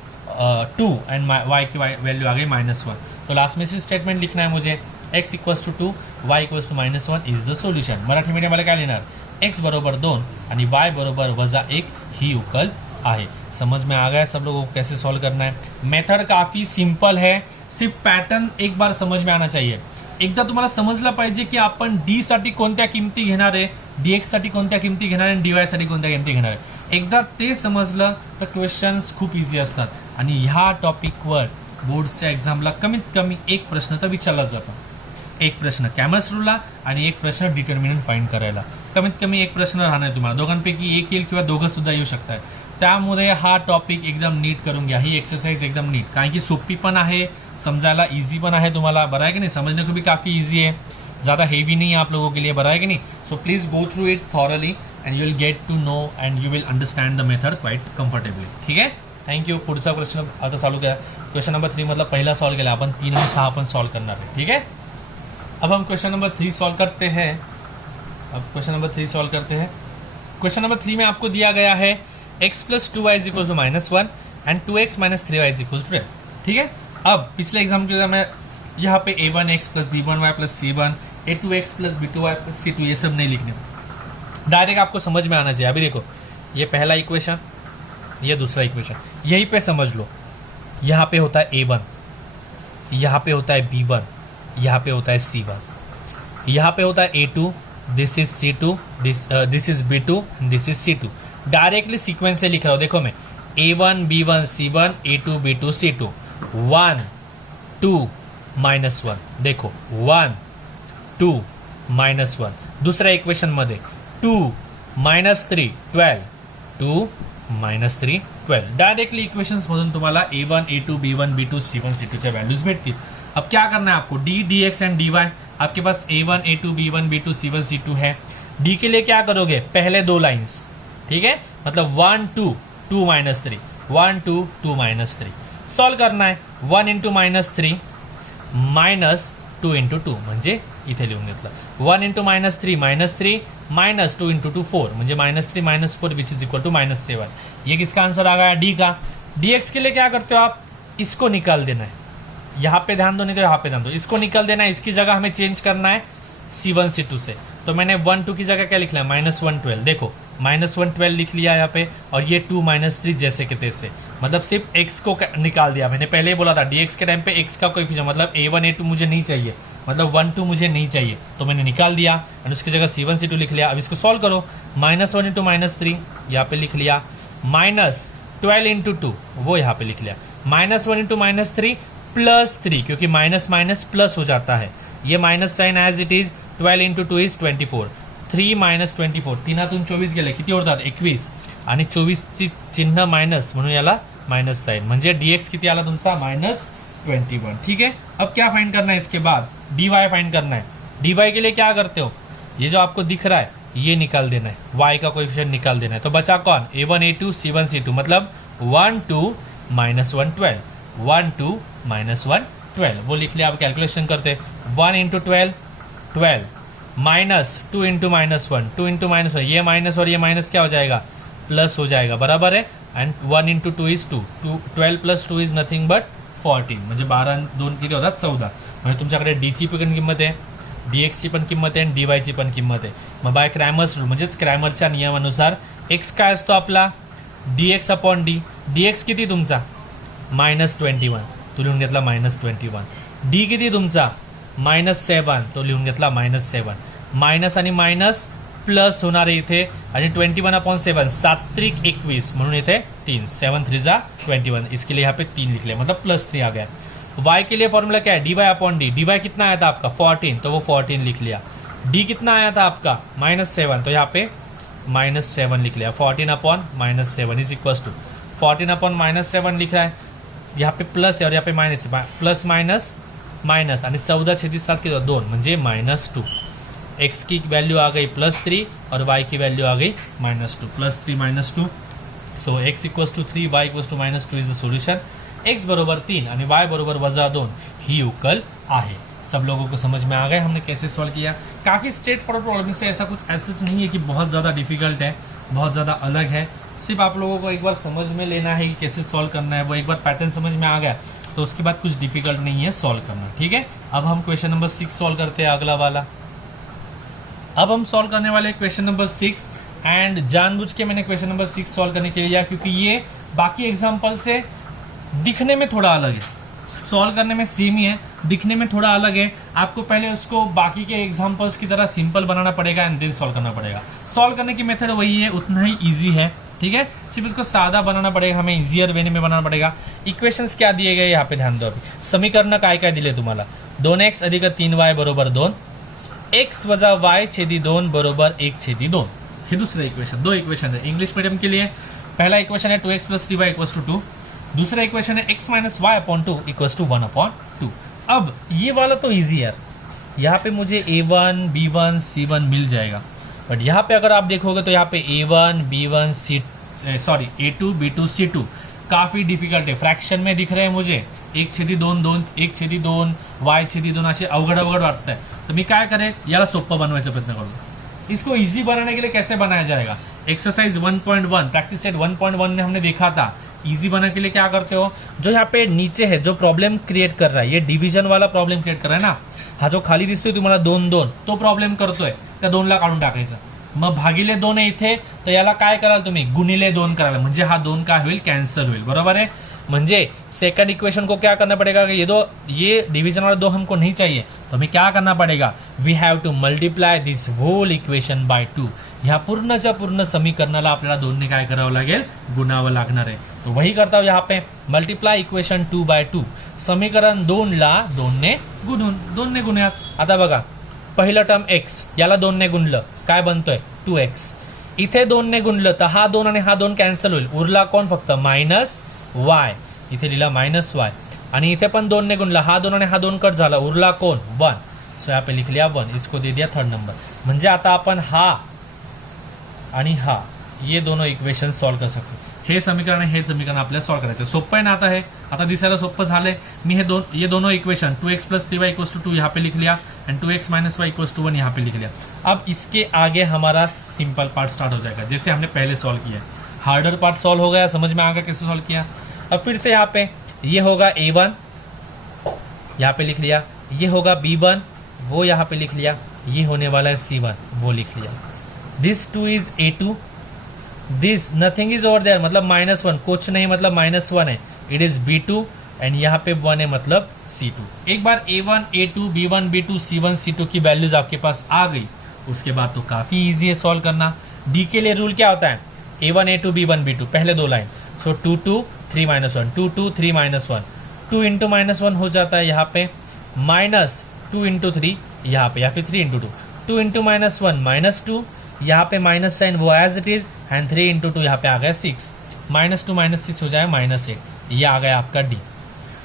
2 एंड y की वैल्यू आ गई -1। तो लास्ट में से स्टेटमेंट लिखना है मुझे, x equals to 2 y equals to -1 is the solution. Marathi medium वाले काय लिहिणार, x बरोबर 2 आणि y बरोबर -1 ही उकल आहे। समझ में आ गया सब लोगों को कैसे सॉल्व करना है। मेथड काफ़ी सिंपल है, सिर्फ पैटर्न एक बार समझ में आना चाहिए। एकदा तुम्हाला समजलं पाहिजे की आपण डी साठी कोणत्या किमती घेणार आहे, dx साठी कोणत्या किमती घेणार आहे, dy साठी कोणत्या किमती घेणार आहे। एकदा ते समजलं तर क्वेश्चन्स खूप इझी असतात आणि ह्या टॉपिकवर बोर्डच्या एक्झामला कमीत कमी एक प्रश्न तर विचारला जातो, एक प्रश्न कॅमर्स रूलला आणि एक प्रश्न डिटर्मिनंट फाइंड करायला। कमीत कमी एक प्रश्न राहणार आहे तुम्हाला, दोघांपैकी एक येईल किंवा दोघं सुद्धा येऊ शकतात। त्यामुळे हा टॉपिक एकदम नीट करून घ्या, ही एक्सरसाइज एकदम नीट, कारण की सोपी पण आहे, समझायला इजी पण आहे तुम्हाला, बरा है कि नहीं, समझने को भी काफ़ी इजी है, ज़्यादा हेवी नहीं है आप लोगों के लिए, बरा है कि नहीं। So please go through it thoroughly and you will get to know and you will understand the method quite comfortably, ठीक है। Thank you. पुढचा प्रश्न आता चालू केला, क्वेश्चन नंबर 3 मतलब पहिला सॉल्व केला आपण, 3 आणि 6 आपण सॉल्व करणार आहे, ठीक है। अब हम क्वेश्चन नंबर 3 सॉल्व करते हैं। क्वेश्चन नंबर 3 में आपको दिया गया है x plus 2y is equal to -1 and 2x minus 3y is equal to 10, ठीक है। अब पिछले एग्जाम के लिए मैं यहाँ पे a1x plus b1y plus c1, a2x plus b2y plus c2 ये सब नहीं लिखने, डायरेक्ट आपको समझ में आना चाहिए। अभी देखो, ये पहला इक्वेशन, ये दूसरा इक्वेशन, यहीं पे समझ लो। यहाँ पे होता है a1, यहाँ पे होता है b1, यहाँ पे होता है c1, यहाँ पे होता है a2, this is c2, this is b2 and this is c2। Directly sequence से लिख रहा हूँ, देखो मैं a1 b1 c1 a2 b2 c2, 1 2 -1, देखो 1 2 -1। दूसरा इक्वेशन मध्ये 2 -3 12, 2 -3 12 डायरेक्टली इक्वेशन्स मधून तुम्हाला a1 a2 b1 b2 c1 c2 च्या व्हॅल्यूज भेटतील. अब क्या करना है आपको, d dx एंड dy. आपके पास a1 a2 b1 b2 c1 c2 है. d के लिए क्या करोगे, पहले दो लाइंस, ठीक है, मतलब 1 2 2 माइनस 3 1 2 2 माइनस 3 सॉल्व करना है. 1 इंटू मायनस 3 मायनस 2 इंटू 2 म्हणजे इथे लिहून घेतलं. 1 इंटू मायनस 3 माइनस 2 इंटू 2 4 म्हणजे minus 3 minus 4 which is equal to minus 7. ये किसका आंसर आ गया, डी का. dx के लिए क्या करते हो आप, इसको निकाल देना है. यहाँ पे ध्यान दो, नहीं तो यहाँ पे ध्यान दो. इसको निकाल देना है, इसकी जगह हमें चेंज करना है c1 c2 से. तो मैंने 1 2 की जगह क्या लिख लिया, -1 12. देखो -1 12 लिख लिया यहाँ पे, और ये 2 -3 जैसे के तैसे, मतलब सिर्फ x को निकाल दिया. मैंने पहले ही बोला था dx के टाइम पे x का कोएफिशिएंट, मतलब a1 a2 मुझे नहीं चाहिए, मतलब 1 2 मुझे नहीं चाहिए, तो मैंने निकाल दिया और उसकी जगह c1 c2 लिख लिया. अब इसको सॉल्व करो. -1 इंटू -3 यहाँ पे लिख लिया, -12 इंटू 2 वो यहाँ पे लिख लिया, -1 इंटू -3 प्लस 3, क्योंकि माइनस माइनस प्लस हो जाता है. ये minus sign as it is. 12 into 2 is 24. 3 minus 24, 3 24 गेले, किती होतात 21, आणि 24ची चिन्ह मायनस म्हणून याला माइनस साइन, म्हणजे dx किती आला तुमचा, -21. ठीक है. अब क्या फाइंड करना है, इसके बाद dy फाइंड करना है. dy के लिए क्या करते हो, ये जो आपको दिख रहा है ये निकाल देना है, y का कोएफिशिएंट निकाल देना है. तो बचा कौन, a1 a2 c1 c2, मतलब 1 2 -1 12 1 2 -1 12 वो लिख लिया. आप कैलकुलेशन करते, 1 इंटू 12 12 माइनस 2 इंटू -1 2 इंटू -1, ये माइनस और ये माइनस क्या हो जाएगा, प्लस हो जाएगा, बराबर है. And 1 into 2 is 2 12 plus 2 is nothing but 14, म्हणजे 12 2 किती होतात 14. म्हणजे तुमच्याकडे डीची पण किंमत आहे, dxची पण किंमत आहे आणि dyची पण किंमत आहे. मग बाय क्रॅमर्स रूल, म्हणजेच क्रॅमरच्या नियमानुसार x काय असतो आपला, dx अपॉन d. dx किती तुमचा -21, तो लिहून घेतला -21. d किती तुमचा -7, तो लिहून घेतला -7. मायनस आणि मायनस प्लस होणार आहे इथे, आणि 21/7 7 3 21 म्हणून इथे 3 7 3 जा 21, इसके लिए यहाँ पे 3 लिख लिया, मतलब +3 आ गया. y के लिए फॉर्मूला क्या है, dy अपॉन डी. dy कितना आया था आपका 14, तो वो 14 लिख लिया. d कितना आया था आपका -7, तो यहाँ पे -7 लिख लिया. 14/-7 इज इक्वल टू 14/-7 लिख रहा है, यहाँ पे प्लस है और यहाँ पे माइनस है, प्लस माइनस माइनस, आणि 14/7 किती 2, म्हणजे -2. x की वैल्यू आ गई +3 और y की वैल्यू आ गई -2. +3 -2, so x equals to 3 y equals to -2 is the solution. x बरोबर 3 आणि y बरोबर -2 ही उकल आहे. सब लोगों को समझ में आ गए हमने कैसे सॉल्व किया. काफ़ी स्ट्रेट फॉरवर्ड प्रॉब्लम से, ऐसा कुछ ऐसा नहीं है कि बहुत ज़्यादा डिफिकल्ट है, बहुत ज़्यादा अलग है. सिर्फ आप लोगों को एक बार समझ में लेना है कि कैसे सॉल्व करना है. वो एक बार पैटर्न समझ में आ गया तो उसके बाद कुछ डिफिकल्ट नहीं है सॉल्व करना. ठीक है. अब हम क्वेश्चन नंबर 6 सॉल्व करते हैं, अगला वाला. अब हम सॉल्व करने वाले क्वेश्चन नंबर 6, एंड जानबूझ के मैंने क्वेश्चन नंबर 6 सॉल्व करने के लिए लिया क्योंकि ये बाकी एग्जाम्पल से दिखने में थोड़ा अलग है. सॉल्व करने में सेम ही है, दिखने में थोड़ा अलग है. आपको पहले उसको बाकी के एग्जाम्पल्स की तरह सिंपल बनाना पड़ेगा एंड देन सॉल्व करना पड़ेगा. सॉल्व करने की मेथड वही है, उतना ही ईजी है. ठीक है. सिर्फ इसको सादा बनाना पड़ेगा, हमें इजियर वे में बनाना पड़ेगा. इक्वेशंस क्या दिए गए यहाँ पे ध्यान दो. अभी समीकरण काय काय दिले तुम्हाला, 2x अधिक 3y बरोबर 2, x वजा y छेदी 2 बरोबर 1/2. हे दुसरं इक्वेशन. 2 इक्वेशन है इंग्लिश मीडियम के लिए. पहला इक्वेशन है 2x + 3y = 2. दूसरा इक्वेशन है x - y/2 = 1/2. अब ये वाला तो ईजी है, यहाँ पे मुझे a1 b1 c1 मिल जाएगा. बट यहाँ पे अगर आप देखोगे तो यहाँ पे a1 b1 a2 b2 c2 काफ़ी डिफिकल्ट है. फ्रॅक्शन में दिख रहे हैं मुझे 1/2 1/2 y/2 असे अवघड वाटतं आहे. तर मी काय करेन, याला सोपं बनवायचा प्रयत्न करूँ. इसको इजी बनाने के लिए कैसे बनाया जाएगा, एक्सरसाइज 1.1 प्रैक्टिस सेट 1.1 में हमने देखा था. इजी बनाने के लिए क्या करते हो, जो यहाँ पे नीचे है जो प्रॉब्लेम क्रिएट कर रहा है, ये डिव्हिजन वाला प्रॉब्लेम क्रिएट कर रहा है ना, हा जो खाली दिसतोय तुम्हाला 2 तो प्रॉब्लेम करतोय, त्या 2ला काढून टाकायचं. मग भागिले 2 आहे इथे, तर याला काय कराल तुम्ही, गुणिले 2 कराल, म्हणजे हा 2 काय होईल, कॅन्सल होईल. बरोबर है. म्हणजे सेकंड इक्वेशन को क्या करना पड़ेगा, ये डिवीजन वाला 2 हमको नहीं चाहिए, तो हमें क्या करना पड़ेगा, we have to multiply this whole equation by 2. ह्या पूर्णच्या पूर्ण समीकरणाला आपल्याला 2ने काय करावं लागेल, गुणावं लागणार आहे. तो वही करता हूँ यहाँ पे, मल्टीप्लाय इक्वेशन 2/2. समीकरण 2ला 2ने गुणूयात. आता बघा, पहिलं टर्म x, याला 2ने गुणलं काय बनतोय 2x. इथे 2 ने गुणलं तर हा 2 आणि हा 2 कॅन्सल होईल, उरला कोण फक्त मायनस वाय, इथे लिहिला मायनस वाय, आणि इथे पण 2 ने गुणला, हा 2 आणि हा 2 कट झाला, उरला कोण 1, सो यहाँ पे लिख लिया 1, इसको दे दिया थर्ड नंबर. म्हणजे आता आपण हा आणि हा ये दोनों इक्वेशन सॉल्व कर सकतो. हे समीकरण हे समीकरण आपल्याला सॉल्व करायचं. सोपं आहे ना आता हे, आता दिसायला सोपं झालंय. मी ये दोनों इक्वेशन 2x + 3y = 2 यहाँ पे लिख लिया एंड 2x - y = 1 यहाँ पे लिख लिया. अब इसके आगे हमारा सिंपल पार्ट स्टार्ट हो जाएगा, जैसे हमने पहले सॉल्व किया. हार्डर पार्ट सॉल्व हो गया, समझ में आ गया कैसे सॉल्व किया. अब फिर से यहाँ पे ये होगा a1, यहाँ पे लिख लिया, ये होगा b1, वो यहाँ पे लिख लिया, ये होने वाला है c1, वो लिख लिया. This 2 is a2, this nothing is over there, मतलब -1 कुछ नहीं, मतलब -1 है, इट इज b2 एंड यहाँ पे 1 है, मतलब c2. एक बार a1 a2 b1 b2 c1 c2 की वैल्यूज आपके पास आ गई, उसके बाद तो काफ़ी ईजी है सॉल्व करना. d के लिए रूल क्या होता है, a1 a2 b1 b2 पहले दो लाइन, सो 2 2 3 -1 2 2 3 -1 2 इंटू -1 हो जाता है यहाँ पे, -2 इंटू 3 यहाँ पे, या फिर 3 इंटू 2, 2 इंटू -1 -2, यहाँ पे माइनस साइन वो as it is, and 3 into 2 यहाँ पे आ गया 6, -2 -6 हो जाए -8, ये आ गया आपका डी.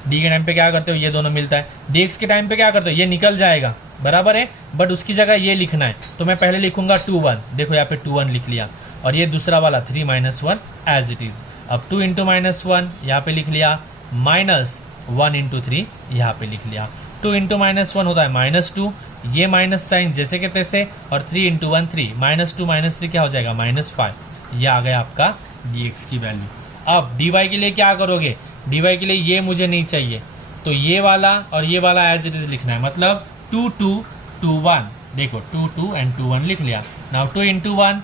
डी के टाइम पे क्या करते हो, ये दोनों मिलता है. dx के टाइम पे क्या करते हो, ये निकल जाएगा, बराबर है, बट उसकी जगह ये लिखना है, तो मैं पहले लिखूंगा 2 1, देखो यहाँ पे 2 1 लिख लिया, और ये दूसरा वाला 3 -1 एज इट इज. अब 2 इंटू -1 यहाँ पे लिख लिया, -1 इंटू 3 यहाँ पे लिख लिया. 2 इंटू -1 होता है -2, ये माइनस साइन जैसे के तैसे, और 3 इंटू 1 3, -2 -3 क्या हो जाएगा -5. ये आ गया आपका dx की वैल्यू. अब dy के लिए क्या करोगे, dy के लिए ये मुझे नहीं चाहिए, तो ये वाला और ये वाला एज इट इज लिखना है, मतलब 2 2 2 1, देखो 2 2 एंड 2 1 लिख लिया. Now 2 into 1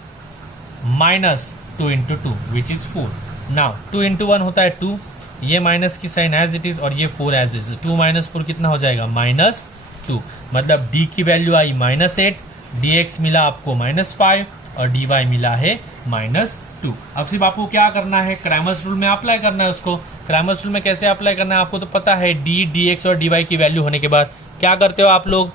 -2 into 2 which is 4. Now 2 into 1 होता है 2, ये माइनस की साइन एज इट इज, और ये 4 एज इट इज, 2 - 4 कितना हो जाएगा -2, मतलब d की वैल्यू आई -8, dx मिला आपको -5, और dy मिला है -2. अब सिर्फ आपको क्या करना है, क्रैमर्स रूल में अप्लाई करना है उसको. क्रैमर्स रूल में कैसे अप्लाई करना है आपको तो पता है, d dx और dy की वैल्यू होने के बाद क्या करते हो आप लोग,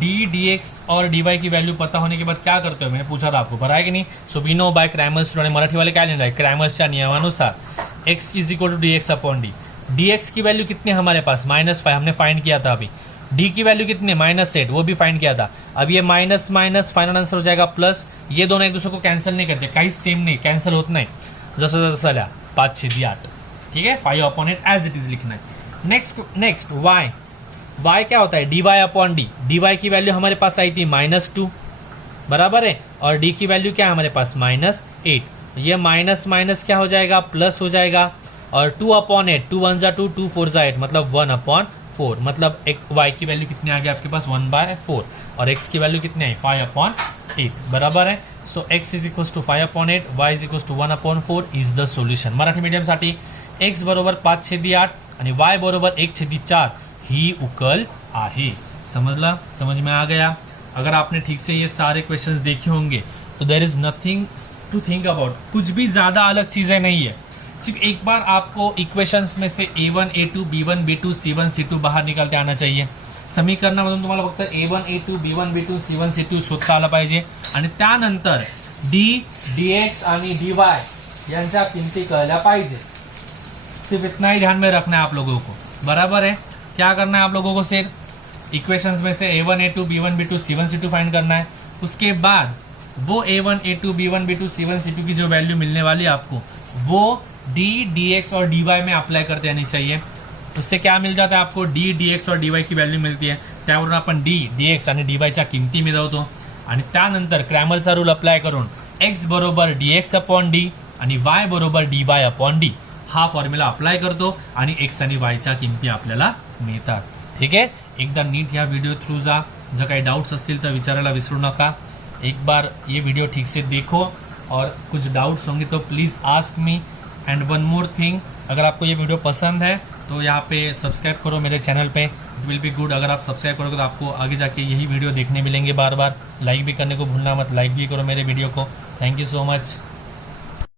d dx और dy की वैल्यू पता होने के बाद क्या करते हो, मैंने पूछा था आपको, पता है कि नहीं. So we know by Cramer's rule, Marathi वाले क्या लेना है, क्रैमर्सच्या नियमानुसार x = dx/d. dx की वैल्यू कितनी है हमारे पास, -5, हमने फाइंड किया था अभी. d की वैल्यू कितनी है, -8, वो भी फाइंड किया था. अब ये माइनस माइनस फाइनल आंसर हो जाएगा प्लस, ये दोनों एक दूसरे को कैंसिल नहीं करते, काही सेम नहीं, कैंसिल होत नाही, जसं जसं आल्या 5 छेदी 8, ठीक है. 5/8 एज इट इज लिखना है. नेक्स्ट y क्या होता है, dy/d. dy की वैल्यू हमारे पास आई थी -2, बराबर है, और d की वैल्यू क्या है हमारे पास -8. ये माइनस माइनस क्या हो जाएगा, प्लस हो जाएगा, और 2/8, 2 1 = 2 2 4 = 8, मतलब 1/4, मतलब एक y की वैल्यू कितनी आ गई आपके पास 1/4, और x की वैल्यू कितनी है 5/8, बराबर है. So x = 5/8, y = 1/4 is the solution. Marathi मीडियमसाठी x बरोबर 5/8 आणि y बरोबर 1/4 ही उकल आहे. समझला, समझ में आ गया. अगर आपने ठीक से ये सारे क्वेश्चंस देखे होंगे तो there is nothing to think about, कुछ भी ज़्यादा अलग चीज़ें नहीं है. सिर्फ एक बार आपको इक्वेशन्स में से a1 a2 b1 b2 c1 c2 बाहर निकालते आना चाहिए. समीकरणामधून तुम्हाला फक्त a1 a2 b1 b2 c1 c2 शोधता आला पाहिजे, आणि त्यानंतर d dx आणि dy यांच्या किमती कळल्या पाहिजे. सिर्फ इतना ही ध्यान में रखना है आप लोगों को, बराबर है. क्या करना है आप लोगों को, सिर्फ इक्वेशंस में से a1 a2 b1 b2 c1 c2 find करना है. उसके बाद वो a1 a2 b1 b2 c1 c2 की जो वैल्यू मिलने वाली है आपको, वो d dx और dy में अप्लाई करते आनी चाहिए. उससे क्या मिल जाता है आपको, d dx और dy की व्हॅल्यू मिळते आहे, त्यावरून आपण d dx आणि dyच्या किमती मिळवतो, आणि त्यानंतर क्रॅमरचा रूल अप्लाय करून x बरोबर dx/d आणि y बरोबर dy/d हा फॉर्म्युला अप्लाय करतो, आणि x आणि yच्या किमती आपल्याला मिळतात. ठीक आहे. एकदा नीट ह्या व्हिडिओ थ्रू जा, जर काही डाउट्स असतील तर विचारायला विसरू नका. एक बार ये वीडियो ठीक से देखो, और कुछ डाउट्स होंगे तो please ask me. And one more thing, अगर आपको ये वीडियो पसंद है तो यहाँ पे सब्सक्राइब करो मेरे चैनल पे, इट विल बी गुड. अगर आप सब्सक्राइब करोगे तो आपको आगे जाके यही वीडियो देखने मिलेंगे बार बार. लाइक भी करने को भूलना मत, लाइक भी करो मेरे वीडियो को. Thank you so much.